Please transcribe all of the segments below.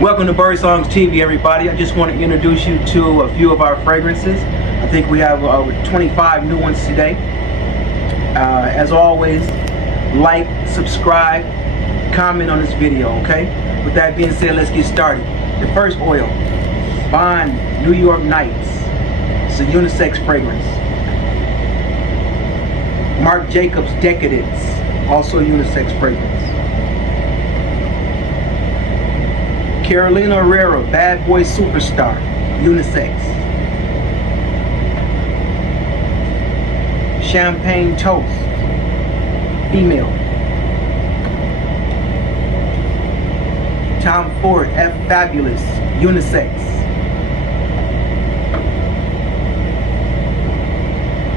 Welcome to Birdsong TV, everybody. I just want to introduce you to a few of our fragrances. I think we have 25 new ones today. As always, like, subscribe, comment on this video, okay? With that being said, let's get started. The first oil, Bond New York Nights. It's a unisex fragrance. Marc Jacobs Decadence, also unisex fragrance. Carolina Herrera Bad Boy Superstar, unisex. Champagne Toast, female. Tom Ford F Fabulous, unisex.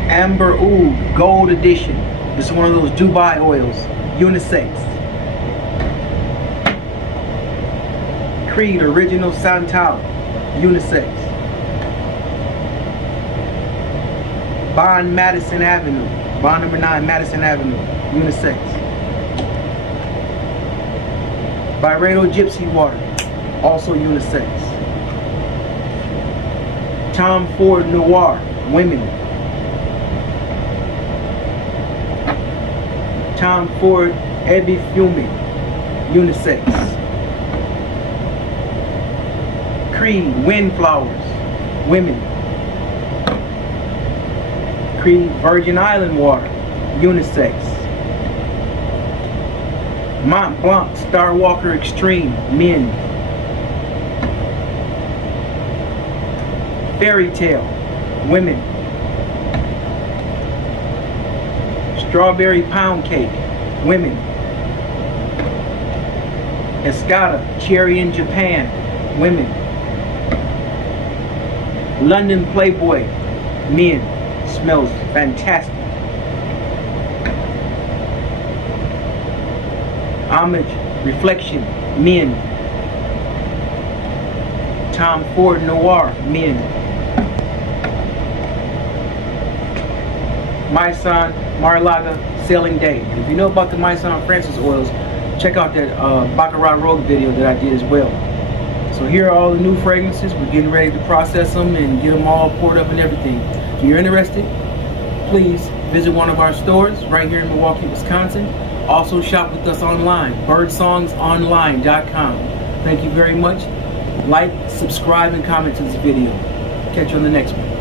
Amber Oud Gold Edition. This is one of those Dubai oils, unisex. Creed Original Santal, unisex. Bond Madison Avenue, Bond number 9 Madison Avenue, unisex. Byredo Gypsy Water, also unisex. Tom Ford Noir, women. Tom Ford Heavy Fuming, unisex. Creed Windflowers, women. Creed Virgin Island Water, unisex. Mont Blanc Star Walker Extreme, men. Fairy Tale, women. Strawberry Pound Cake, women. Escada Cherry in Japan, women. London Playboy, men. Smells fantastic. Homage Reflection, men. Tom Ford Noir, men. Maison Marlaga Sailing Day. If you know about the Maison Francis oils, check out that Baccarat Rogue video that I did as well. So here are all the new fragrances. We're getting ready to process them and get them all poured up and everything. If you're interested, please visit one of our stores right here in Milwaukee, Wisconsin. Also shop with us online, birdsongsonline.com. Thank you very much. Like, subscribe, and comment to this video. Catch you on the next one.